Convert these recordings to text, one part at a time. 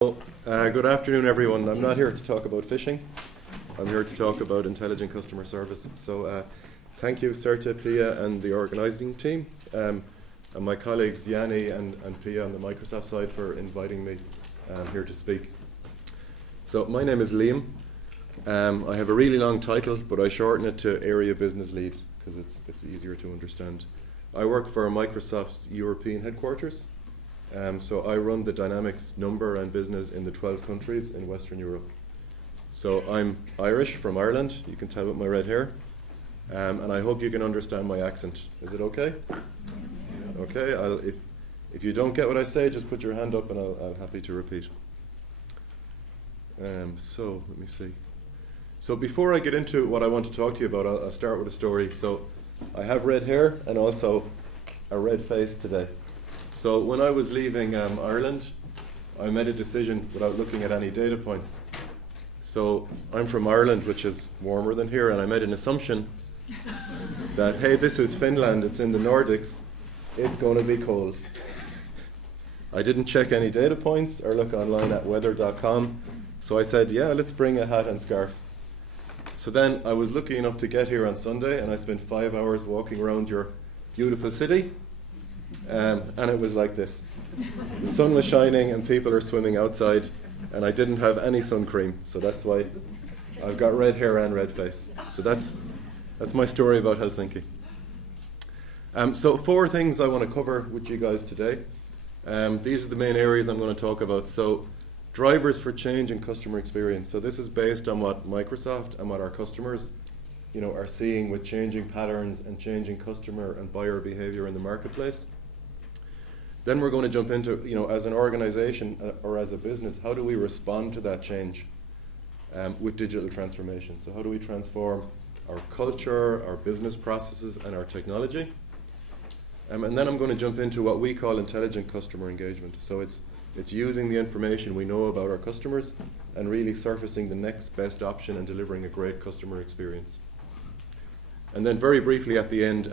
Good afternoon, everyone. I'm not here to talk about fishing. I'm here to talk about intelligent customer service. So thank you, Serta, Pia, and the organising team, and my colleagues Yanni and Pia on the Microsoft side for inviting me here to speak. So my name is Liam. I have a really long title, but I shorten it to Area Business Lead because it's easier to understand. I work for Microsoft's European headquarters. So I run the Dynamics number and business in the 12 countries in Western Europe. So I'm Irish from Ireland, you can tell with my red hair, and I hope you can understand my accent. Is it okay? Okay, if you don't get what I say, just put your hand up and I'll happy to repeat. So let me see. So before I get into what I want to talk to you about, I'll start with a story. So I have red hair and also a red face today. So when I was leaving Ireland, I made a decision without looking at any data points. So I'm from Ireland, which is warmer than here, and I made an assumption that, hey, this is Finland, it's in the Nordics, it's going to be cold. I didn't check any data points or look online at weather.com, so I said, yeah, let's bring a hat and scarf. So then I was lucky enough to get here on Sunday, and I spent 5 hours walking around your beautiful city. And it was like this. The sun was shining and people are swimming outside, and I didn't have any sun cream, so that's why I've got red hair and red face. So that's my story about Helsinki. So 4 things I want to cover with you guys today. These are the main areas I'm going to talk about. So drivers for change in customer experience. So this is based on what Microsoft and what our customers are seeing with changing patterns and changing customer and buyer behavior in the marketplace. Then we're going to jump into, as an organization or as a business, how do we respond to that change with digital transformation? So how do we transform our culture, our business processes, and our technology? And then I'm going to jump into what we call intelligent customer engagement. So it's using the information we know about our customers and really surfacing the next best option and delivering a great customer experience. And then very briefly at the end,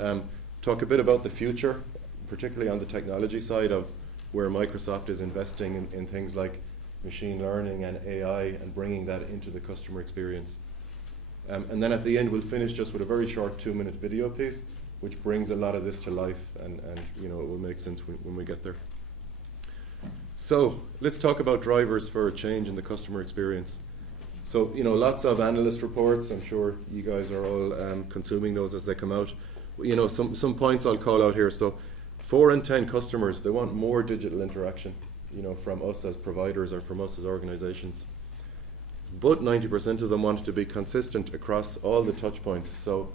talk a bit about the future, particularly on the technology side of where Microsoft is investing in things like machine learning and AI and bringing that into the customer experience. And then at the end, we'll finish just with a very short 2-minute video piece, which brings a lot of this to life and it will make sense when we get there. So let's talk about drivers for change in the customer experience. So, lots of analyst reports. I'm sure you guys are all consuming those as they come out. Some points I'll call out here. So 4 in 10 customers, they want more digital interaction, from us as providers or from us as organizations. But 90% of them want it to be consistent across all the touch points. So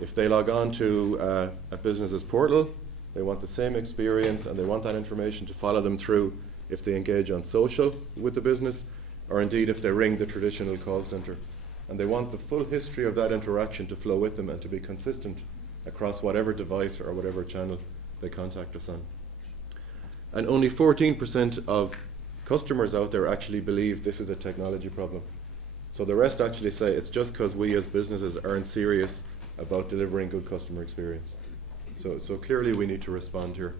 if they log on to a business's portal, they want the same experience and they want that information to follow them through if they engage on social with the business, or indeed if they ring the traditional call center. And they want the full history of that interaction to flow with them and to be consistent across whatever device or whatever channel they contact us on. And only 14% of customers out there actually believe this is a technology problem. So the rest actually say it's just because we as businesses aren't serious about delivering good customer experience. So clearly we need to respond here.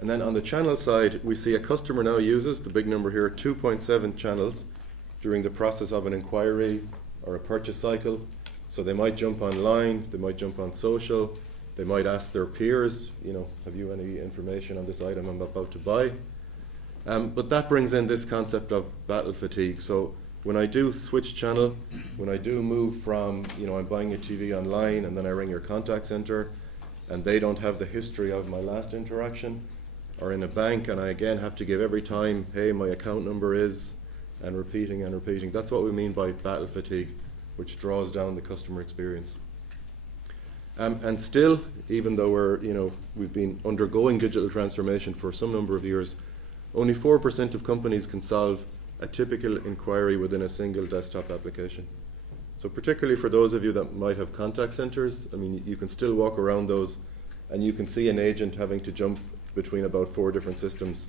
And then on the channel side, we see a customer now uses, the big number here, 2.7 channels during the process of an inquiry or a purchase cycle. So they might jump online, they might jump on social, they might ask their peers, have you any information on this item I'm about to buy? But that brings in this concept of battle fatigue. So when I do switch channel, when I do move from, I'm buying a TV online and then I ring your contact center and they don't have the history of my last interaction, or in a bank and I again have to give every time, hey, my account number is, and repeating and repeating. That's what we mean by battle fatigue, which draws down the customer experience. And still, even though we've been undergoing digital transformation for some number of years, only 4% of companies can solve a typical inquiry within a single desktop application. So particularly for those of you that might have contact centers, you can still walk around those and you can see an agent having to jump between about 4 different systems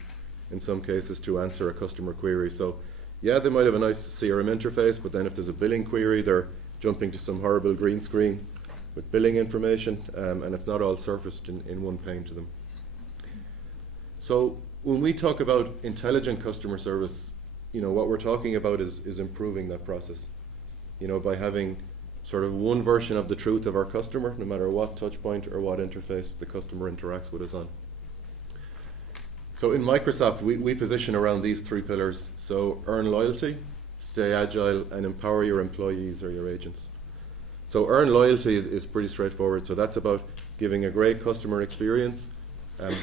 in some cases to answer a customer query. So yeah, they might have a nice CRM interface, but then if there's a billing query, they're jumping to some horrible green screen with billing information, and it's not all surfaced in one pane to them. So when we talk about intelligent customer service, what we're talking about is improving that process, by having sort of one version of the truth of our customer, no matter what touch point or what interface the customer interacts with us on. So in Microsoft, we position around these three pillars. So earn loyalty, stay agile, and empower your employees or your agents. So earn loyalty is pretty straightforward. So that's about giving a great customer experience,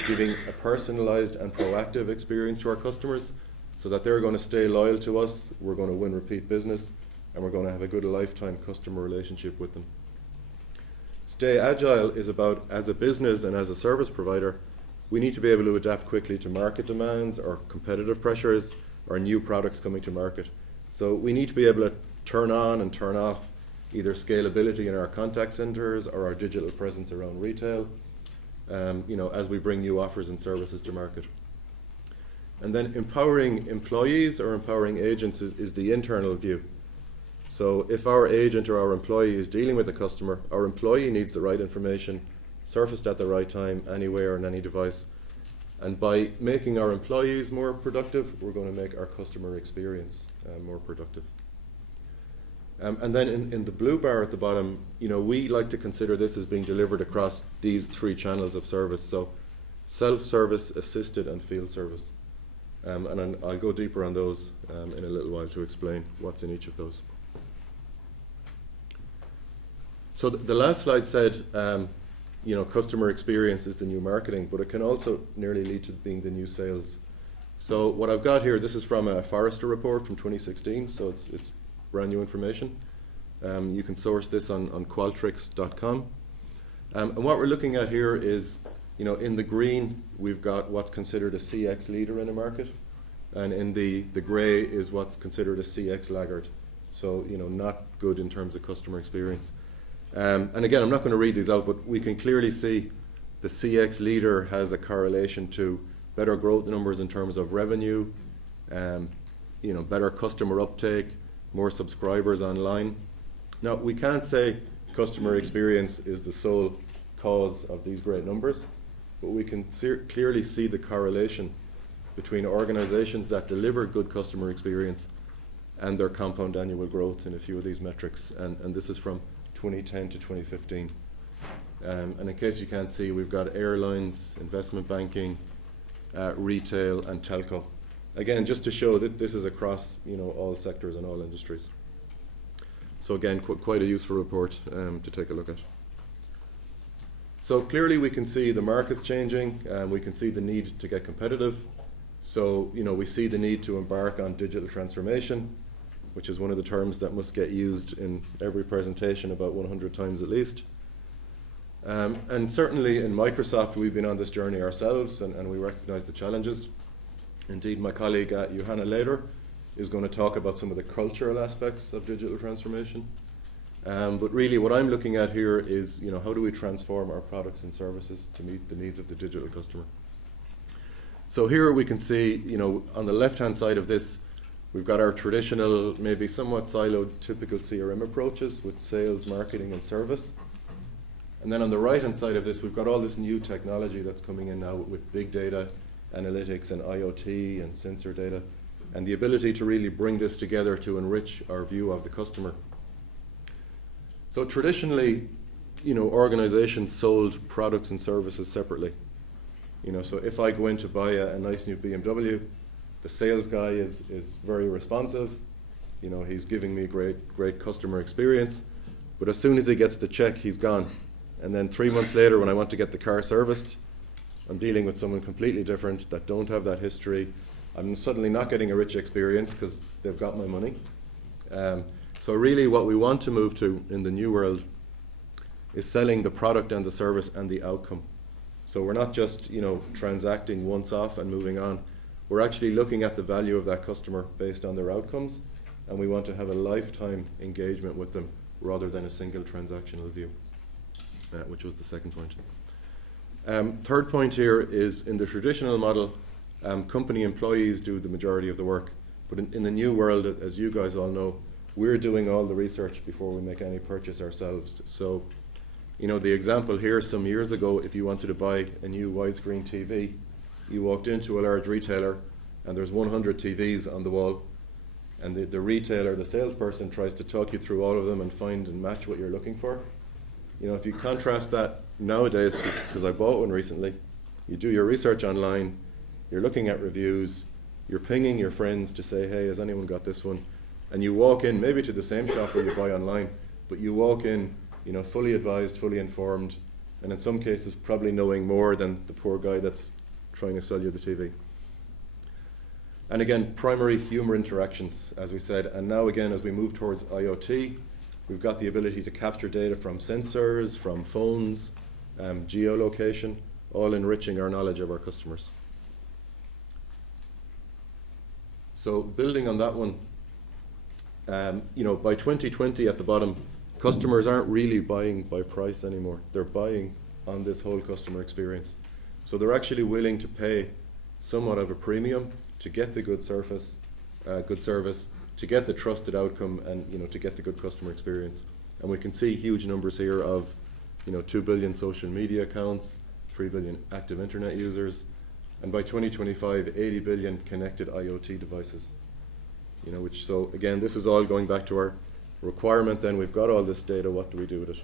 giving a personalized and proactive experience to our customers so that they're going to stay loyal to us, we're going to win repeat business, and we're going to have a good lifetime customer relationship with them. Stay agile is about, as a business and as a service provider, we need to be able to adapt quickly to market demands or competitive pressures or new products coming to market. So we need to be able to turn on and turn off either scalability in our contact centers or our digital presence around retail, as we bring new offers and services to market. And then empowering employees or empowering agents is the internal view. So if our agent or our employee is dealing with a customer, our employee needs the right information surfaced at the right time, anywhere, on any device. And by making our employees more productive, we're going to make our customer experience more productive. And then in the blue bar at the bottom, we like to consider this as being delivered across these three channels of service. So self-service, assisted, and field service. And I'll go deeper on those in a little while to explain what's in each of those. So the last slide said, customer experience is the new marketing, but it can also nearly lead to being the new sales. So what I've got here, this is from a Forrester report from 2016, so it's brand new information. You can source this on qualtrics.com. And what we're looking at here is, in the green, we've got what's considered a CX leader in a market, and in the gray is what's considered a CX laggard. So, not good in terms of customer experience. And again, I'm not going to read these out, but we can clearly see the CX leader has a correlation to better growth numbers in terms of revenue, better customer uptake, more subscribers online. Now, we can't say customer experience is the sole cause of these great numbers, but we can clearly see the correlation between organizations that deliver good customer experience and their compound annual growth in a few of these metrics. And this is from 2010 to 2015. And in case you can't see, we've got airlines, investment banking, retail, and telco. Again, just to show that this is across all sectors and all industries. So again, quite a useful report to take a look at. So clearly we can see the market's changing, and we can see the need to get competitive. So we see the need to embark on digital transformation, which is one of the terms that must get used in every presentation about 100 times at least. And certainly in Microsoft, we've been on this journey ourselves, and we recognize the challenges. Indeed, my colleague Johanna later is going to talk about some of the cultural aspects of digital transformation. But really what I'm looking at here is, how do we transform our products and services to meet the needs of the digital customer? So here we can see, on the left-hand side of this, we've got our traditional, maybe somewhat siloed, typical CRM approaches with sales, marketing, and service. And then on the right-hand side of this, we've got all this new technology that's coming in now with big data, analytics, and IoT, and sensor data, and the ability to really bring this together to enrich our view of the customer. So traditionally, organizations sold products and services separately. So if I go in to buy a nice new BMW, the sales guy is very responsive. He's giving me great customer experience. But as soon as he gets the check, he's gone. And then 3 months later, when I want to get the car serviced, I'm dealing with someone completely different that don't have that history. I'm suddenly not getting a rich experience because they've got my money. So really what we want to move to in the new world is selling the product and the service and the outcome. So we're not just transacting once off and moving on. We're actually looking at the value of that customer based on their outcomes, and we want to have a lifetime engagement with them rather than a single transactional view, which was the second point. Third point here is in the traditional model, company employees do the majority of the work. But in the new world, as you guys all know, we're doing all the research before we make any purchase ourselves. So, the example here, some years ago, if you wanted to buy a new widescreen TV, you walked into a large retailer and there's 100 TVs on the wall, and the retailer, the salesperson, tries to talk you through all of them and find and match what you're looking for. You know, if you contrast that nowadays, because I bought one recently, you do your research online, you're looking at reviews, you're pinging your friends to say, hey, has anyone got this one? And you walk in, maybe to the same shop where you buy online, but you walk in, you know, fully advised, fully informed, and in some cases probably knowing more than the poor guy that's trying to sell you the TV. And again, primary human interactions, as we said, and now again, as we move towards IoT, we've got the ability to capture data from sensors, from phones, geolocation, all enriching our knowledge of our customers. So building on that one, you know, by 2020 at the bottom, customers aren't really buying by price anymore. They're buying on this whole customer experience. So they're actually willing to pay somewhat of a premium to get the good service, to get the trusted outcome, and, you know, to get the good customer experience. And we can see huge numbers here of, you know, 2 billion social media accounts, 3 billion active internet users, and by 2025, 80 billion connected IoT devices. You know, which, so again, this is all going back to our requirement. Then we've got all this data. What do we do with it?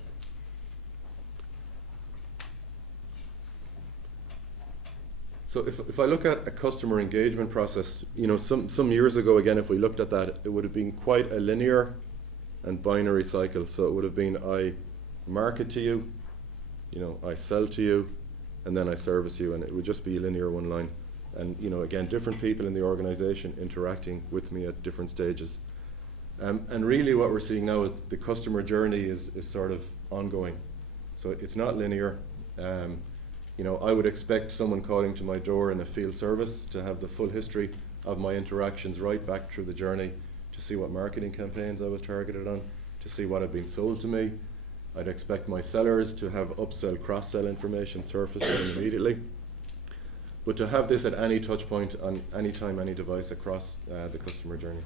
So if I look at a customer engagement process, you know, some years ago, again, if we looked at that, it would have been quite a linear and binary cycle. So it would have been, I market to you, you know, I sell to you, and then I service you, and it would just be a linear one line. And, you know, again, different people in the organization interacting with me at different stages. And really what we're seeing now is the customer journey is sort of ongoing. So it's not linear. You know, I would expect someone calling to my door in a field service to have the full history of my interactions right back through the journey, to see what marketing campaigns I was targeted on, to see what had been sold to me. I'd expect my sellers to have upsell, cross-sell information surface immediately. But to have this at any touch point, on any time, any device across the customer journey.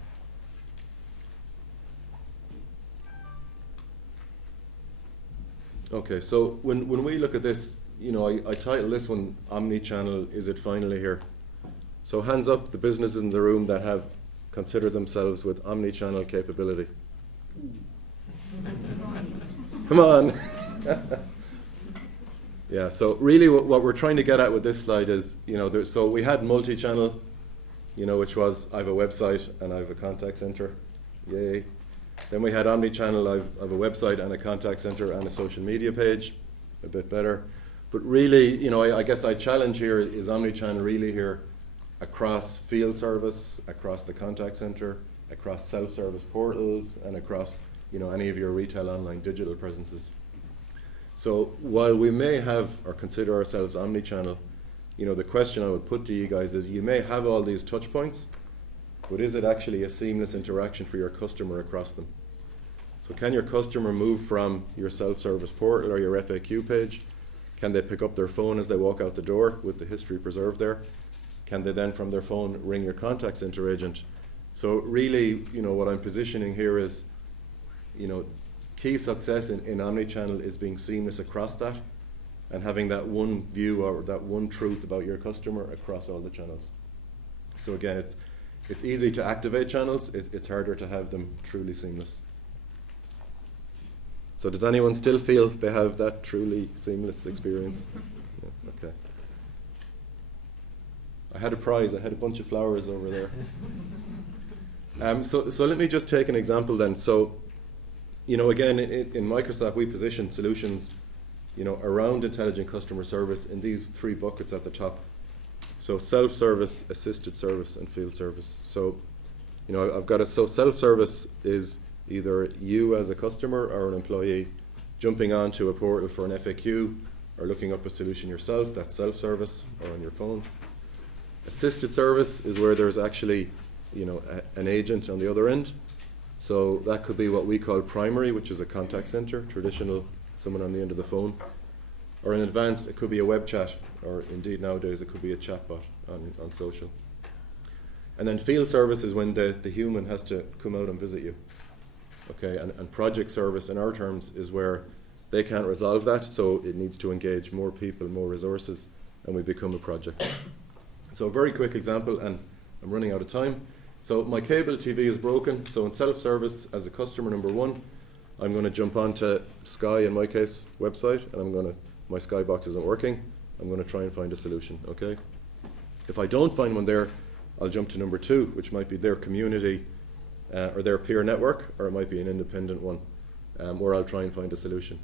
Okay, so when we look at this, you know, I title this one, Omni-Channel, Is It Finally Here? So hands up the businesses in the room that have considered themselves with omni-channel capability. Come on. Yeah, so really what we're trying to get at with this slide is, you know, so we had multi-channel, you know, which was, I have a website and I have a contact center, yay. Then we had omni-channel, I have a website and a contact center and a social media page, a bit better. But really, you know, I guess I challenge here, is omni-channel really here across field service, across the contact center, across self-service portals, and across, you know, any of your retail online digital presences. So while we may have or consider ourselves omni-channel, you know, the question I would put to you guys is, you may have all these touch points, but is it actually a seamless interaction for your customer across them? So can your customer move from your self-service portal or your FAQ page? Can they pick up their phone as they walk out the door with the history preserved there? Can they then from their phone ring your contact center agent? So really, you know, what I'm positioning here is, you know, key success in omni-channel is being seamless across that and having that one view or that one truth about your customer across all the channels. So again, it's easy to activate channels, it's harder to have them truly seamless. So does anyone still feel they have that truly seamless experience? Yeah, okay. I had a prize, I had a bunch of flowers over there. So let me just take an example then. So, you know, again, in Microsoft, we position solutions, you know, around intelligent customer service in these three buckets at the top. So self-service, assisted service, and field service. So, you know, so self-service is either you as a customer or an employee jumping onto a portal for an FAQ or looking up a solution yourself, that's self-service, or on your phone. Assisted service is where there's actually, you know, an agent on the other end. So that could be what we call primary, which is a contact center, traditional, someone on the end of the phone. Or in advanced, it could be a web chat, or indeed nowadays it could be a chatbot on social. And then field service is when the human has to come out and visit you. Okay, and project service in our terms is where they can't resolve that, so it needs to engage more people, more resources, and we become a project. So a very quick example, and I'm running out of time. So my cable TV is broken, so in self-service as a customer number one, I'm going to jump onto Sky, in my case, website, and my Sky box isn't working. I'm going to try and find a solution, okay? If I don't find one there, I'll jump to number two, which might be their community or their peer network, or it might be an independent one, where I'll try and find a solution.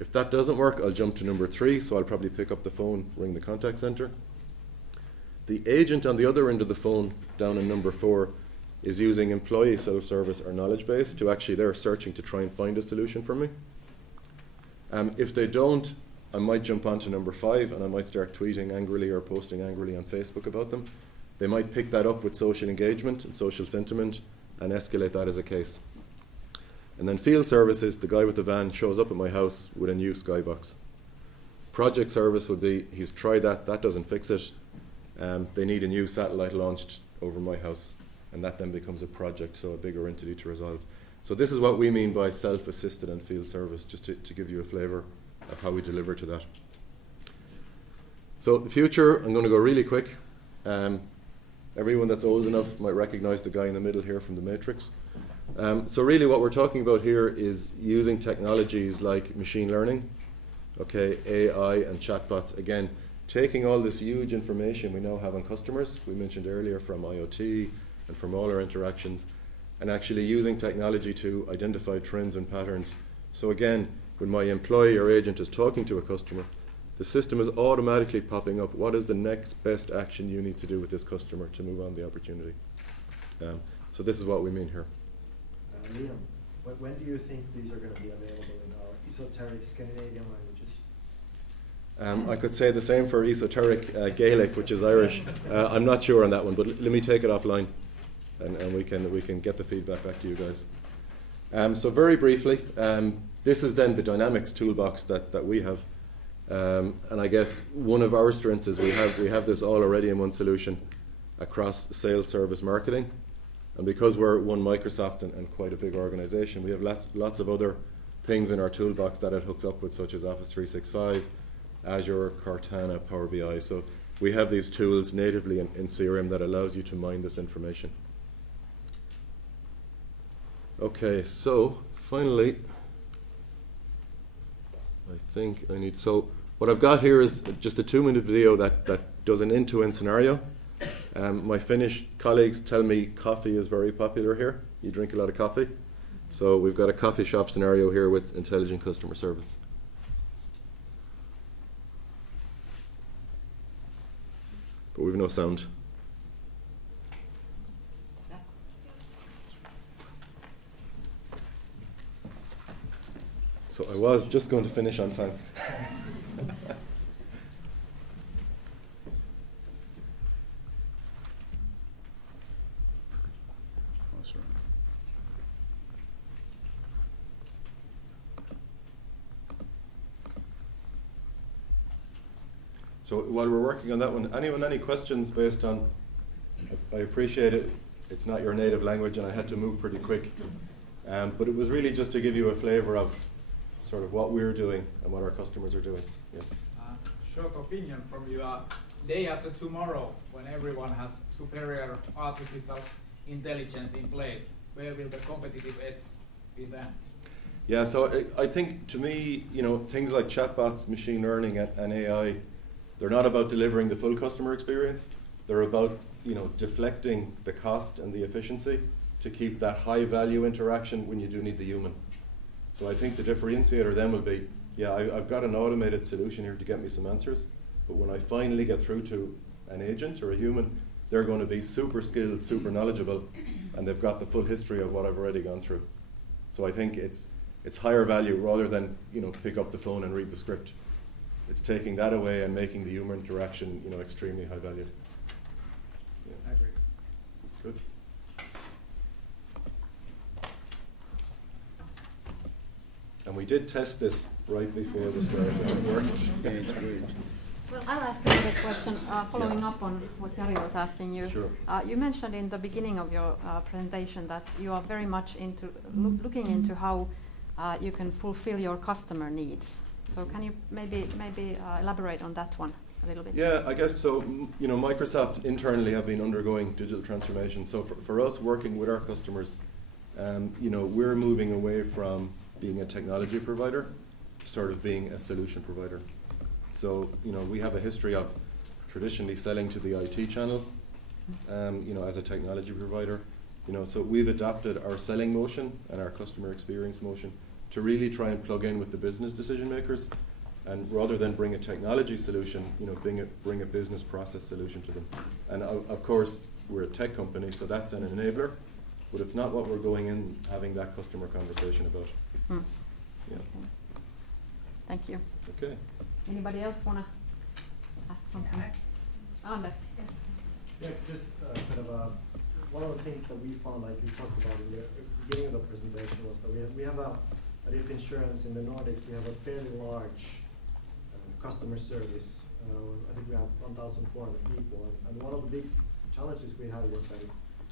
If that doesn't work, I'll jump to number three, so I'll probably pick up the phone, ring the contact center. The agent on the other end of the phone, down in number four, is using employee self-service or knowledge base to actually, they're searching to try and find a solution for me. If they don't, I might jump on to number five and I might start tweeting angrily or posting angrily on Facebook about them. They might pick that up with social engagement and social sentiment and escalate that as a case. And then field services, the guy with the van shows up at my house with a new Skybox. Project service would be, he's tried that, that doesn't fix it. They need a new satellite launched over my house, and that then becomes a project, so a bigger entity to resolve. So this is what we mean by self-assisted and field service, just to give you a flavour of how we deliver to that. So the future, I'm going to go really quick. Everyone that's old enough might recognise the guy in the middle here from The Matrix. So really what we're talking about here is using technologies like machine learning, okay, AI and chatbots, again, taking all this huge information we now have on customers, we mentioned earlier from IoT and from all our interactions, and actually using technology to identify trends and patterns. So again, when my employee or agent is talking to a customer, the system is automatically popping up, what is the next best action you need to do with this customer to move on the opportunity? So this is what we mean here. Liam, when do you think these are going to be available in our esoteric Scandinavian languages? I could say the same for esoteric Gaelic, which is Irish. I'm not sure on that one, but let me take it offline, and we can get the feedback back to you guys. So very briefly, this is then the Dynamics toolbox that we have, and I guess one of our strengths is we have this all already in one solution across sales, service, marketing, and because we're one Microsoft and quite a big organization, we have lots of other things in our toolbox that it hooks up with, such as Office 365. Azure, Cortana, Power BI. So we have these tools natively in CRM that allows you to mine this information. Okay, so finally, I think I need, so what I've got here is just a 2-minute video that does an end-to-end scenario. My Finnish colleagues tell me coffee is very popular here. You drink a lot of coffee. So we've got a coffee shop scenario here with intelligent customer service. But we've no sound. So I was just going to finish on time. So while we're working on that one, anyone any questions based on, I appreciate it, it's not your native language and I had to move pretty quick, but it was really just to give you a flavour of sort of what we're doing and what our customers are doing. Yes? Short opinion from you, day after tomorrow, when everyone has superior artificial intelligence in place, where will the competitive edge be then? Yeah, so I think to me, things like chatbots, machine learning and AI, they're not about delivering the full customer experience. They're about, deflecting the cost and the efficiency to keep that high value interaction when you do need the human. So I think the differentiator then will be, I've got an automated solution here to get me some answers, but when I finally get through to an agent or a human, they're going to be super skilled, super knowledgeable, and they've got the full history of what I've already gone through. So I think it's higher value rather than, pick up the phone and read the script. It's taking that away and making the human interaction, extremely high value. Yeah. I agree. Good. And we did test this right before the start, and it worked. Well, I'll ask another question, following up on what Jari was asking you. Sure. You mentioned in the beginning of your presentation that you are very much into looking into how you can fulfill your customer needs. So can you maybe elaborate on that one? a little bit? Yeah, I guess so. You know, Microsoft internally have been undergoing digital transformation. So for us working with our customers, you know, we're moving away from being a technology provider to sort of being a solution provider. So, you know, we have a history of traditionally selling to the IT channel, you know, as a technology provider. You know, so we've adapted our selling motion and our customer experience motion to really try and plug in with the business decision makers, and rather than bring a technology solution, you know, bring a business process solution to them. And of course, we're a tech company, so that's an enabler, but it's not what we're going in having that customer conversation about. Mm. Yeah. Okay. Thank you. Okay. Anybody else want to ask something? Anders? Yeah, just kind of one of the things that we found, like you talked about in the beginning of the presentation, was that we have at If Insurance in the Nordics, we have a fairly large customer service. I think we have 1,400 people, and one of the big challenges we had was that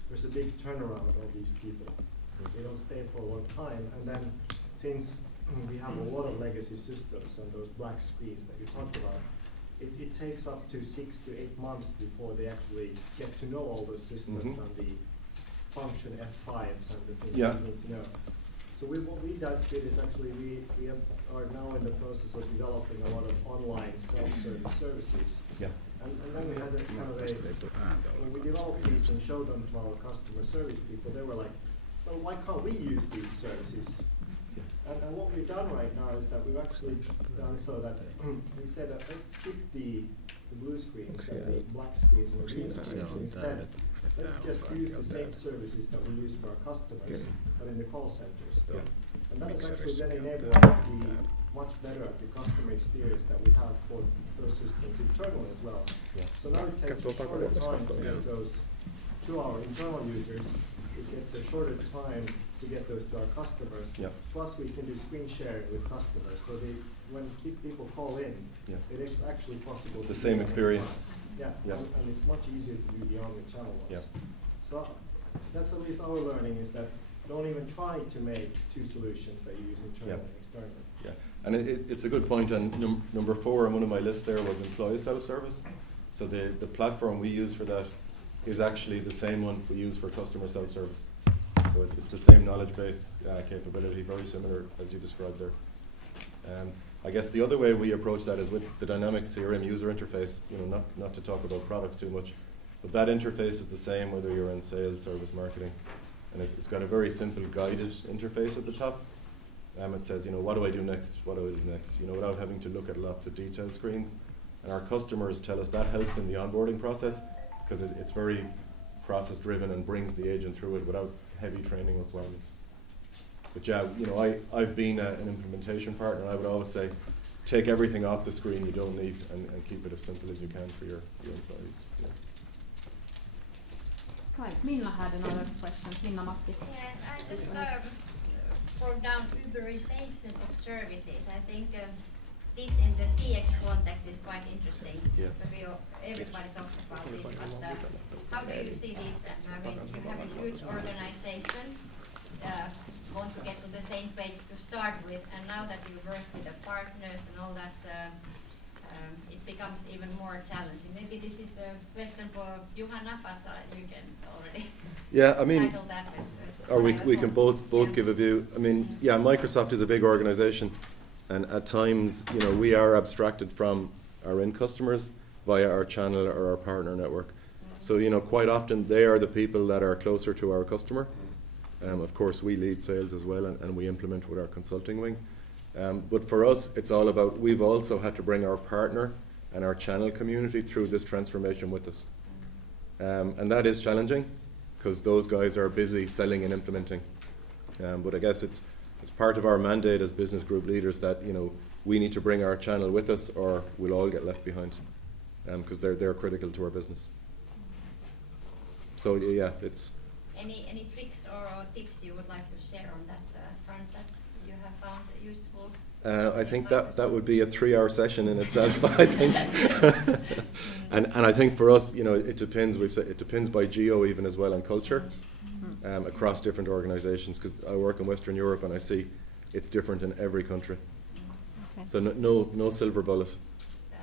there's a big turnaround of these people. They don't stay for a long time, and then since we have a lot of legacy systems and those black screens that you talked about, it takes up to 6 to 8 months before they actually get to know all those systems and the function F5s and the things Yeah. they need to know. So what we did is actually we are now in the process of developing a lot of online self-service services. Yeah. And then we had a kind of when we developed these and showed them to our customer service people, they were like, well, why can't we use these services? And what we've done right now is that we've actually done so that we said that let's skip the blue screens and the black screens and the green screens, and instead let's just use the same services that we use for our customers, but in the call centers. Yeah. And that has actually then enabled us to be much better at the customer experience that we have for those systems internally as well. Yeah. So now it takes a shorter time to get those to our internal users. It gets a shorter time to get those to our customers. Yeah. Plus, we can do screen sharing with customers. So when people call in, Yeah. it is actually possible. It's to the do same that. experience. Yeah, Yeah. and it's much easier to do the omni-channel ones. Yeah. So that's at least our learning, is that don't even try to make two solutions that you use internally and externally. Yeah, and it's a good point. And number 4 on one of my lists there was employee self-service. So the platform we use for that is actually the same one we use for customer self-service. So it's the same knowledge base capability, very similar as you described there. I guess the other way we approach that is with the dynamic CRM user interface. You know, not to talk about products too much, but that interface is the same whether you're in sales, service, marketing, and it's got a very simple guided interface at the top. It says, you know, what do I do next? What do I do next? You know, without having to look at lots of detailed screens. And our customers tell us that helps in the onboarding process because it's very process driven and brings the agent through it without heavy training requirements. But yeah, you know, I've been an implementation partner, and I would always say, take everything off the screen you don't need and keep it as simple as you can for your employees. Yeah. Right, Minna had another question. Minna Matti. Yeah, I just wrote down Uberization of services. I think this in the CX context is quite interesting. Yeah. Everybody talks about this, but how do you see this? I mean, you have a huge organization, want to get to the same page to start with, and now that you work with the partners and all that, it becomes even more challenging. Maybe this is a question for Johanna, but you can already Yeah, I mean, title that. or we can both give a view. I mean, yeah, Microsoft is a big organization, and at times, you know, we are abstracted from our end customers via our channel or our partner network. So, you know, quite often they are the people that are closer to our customer. Of course, we lead sales as well, and we implement with our consulting wing. But for us, it's all about, we've also had to bring our partner and our channel community through this transformation with us. And that is challenging, because those guys are busy selling and implementing. But I guess it's part of our mandate as business group leaders that, you know, we need to bring our channel with us, or we'll all get left behind, because they're critical to our business. So yeah, it's. Any tricks or tips you would like to share on that front that you have found useful? I think that would be a 3-hour session in itself, I think. and I think for us, you know, it depends. We've said it depends by geo even as well, and culture across different organisations. Because I work in Western Europe and I see it's different in every country. Okay. So no silver bullet.